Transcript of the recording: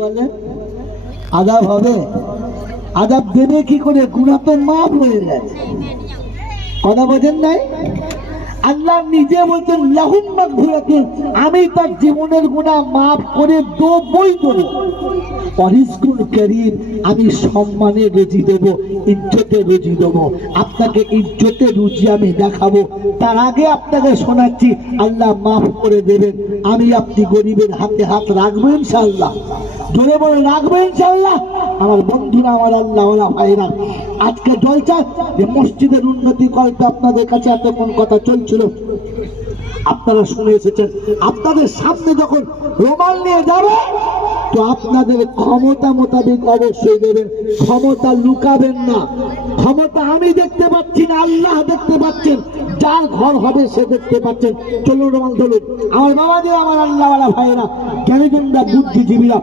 বলে আযাব হবে, আযাব দেবে কি করে? গুনাহ তো মাফ হয়ে গেছে। কথা বোঝেন নাই? আল্লাহ নিজে বলছেন লাহুম মাগফিরাতুন, আমি তার জীবনের গুনাহ মাফ করে দেবই দেবো। ওয়ারিজকুল কারীম, আমি সম্মানের রুজি দেবো, ইজ্জতের রুজি দেবো। আপনাকে ইজ্জতের রুজি আমি দেখাবো। তার আগে আপনাকে শোনাচ্ছি আল্লাহ মাফ করে দেবেন। আমি আপনি গরিবের হাতে হাত রাখবো ইনশাআল্লাহ। জোরে বলে রাখবো ইনশাআল্লাহ। আমার বন্ধুরা, আমার আল্লাহওয়ালা ভাইরা, আজকে জলসা যে মসজিদের উন্নতি কল্পে আপনাদের কাছে এতক্ষণ কথা চলছিল, আপনারা শুনে এসেছেন। আপনাদের সামনে যখন রুমাল নিয়ে যাবে তো আপনাদের ক্ষমতা মোতাবেক অবশ্যই দেবেন, ক্ষমতা লুকাবেন না। ক্ষমতা আমি দেখতে পাচ্ছি না, আল্লাহ দেখতে পাচ্ছেন। যার ঘর হবে সে দেখতে পাচ্ছেন। চলুন রুমাল ধরুন আমার বাবাজি, আমার আল্লাহওয়ালা ভাইরা, জ্ঞানীজনরা, বুদ্ধিজীবীরা।